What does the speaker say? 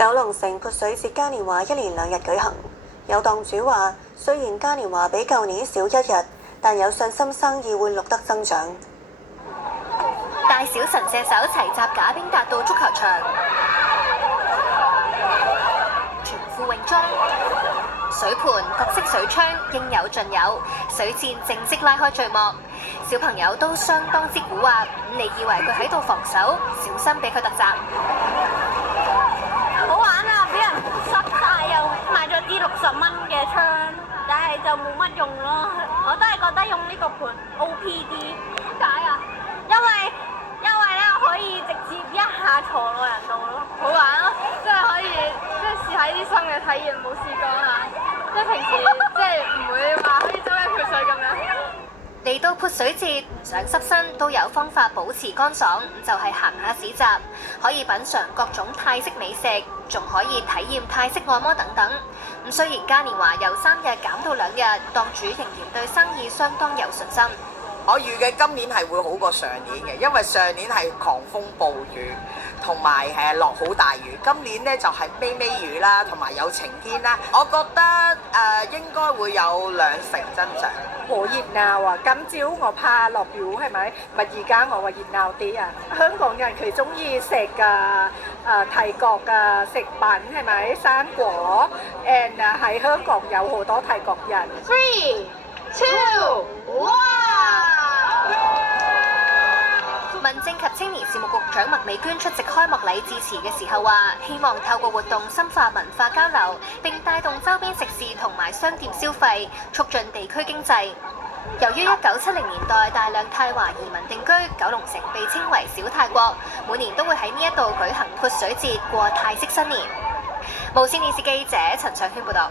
九龍城潑水節嘉年華一連2日舉行，有檔主話，雖然嘉年華比舊年少1日，但有信心生意會錄得增長。大小神射手齊集賈冰達道足球場，全副泳裝、水盤、各式水槍應有盡有，水戰正式拉開序幕。小朋友都相當之蠱惑，你以為佢喺度防守，小心俾佢突襲。好玩啊！俾人塞晒，又買咗支60蚊嘅槍，但係就冇乜用咯。我都係覺得用呢個盤 OPD。點解啊？因為咧可以直接一下坐落人度咯，好玩咯！即係可以試下啲新嘅體驗，冇試過啊！即係平時唔會話可以周一潑水咁樣。嚟到潑水節，唔想濕身都有方法保持乾爽，就係行下市集，可以品嚐各種泰式美食，仲可以體驗泰式按摩等等。咁雖然嘉年華由3日減到2日，檔主仍然對生意相當有信心。我預計今年係會好過上年嘅，因為上年係狂風暴雨，同埋落好大雨。今年呢就係微微雨啦，同埋有晴天啦。我覺得應該會有2成增長。好熱鬧啊！今朝我怕落雨係咪？咪而家我話熱鬧啲啊！香港人佢中意食泰國嘅食品係咪？生果 and 喺香港有好多泰國人。3、2、1。民政及青年事務局長麥美娟出席開幕禮致辭嘅時候話，希望透過活動深化文化交流，並帶動周邊食肆同埋商店消費，促進地區經濟。由於1970年代大量泰華移民定居，九龍城被稱為小泰國，每年都會喺呢一度舉行潑水節過泰式新年。無線電視記者陳卓軒報導。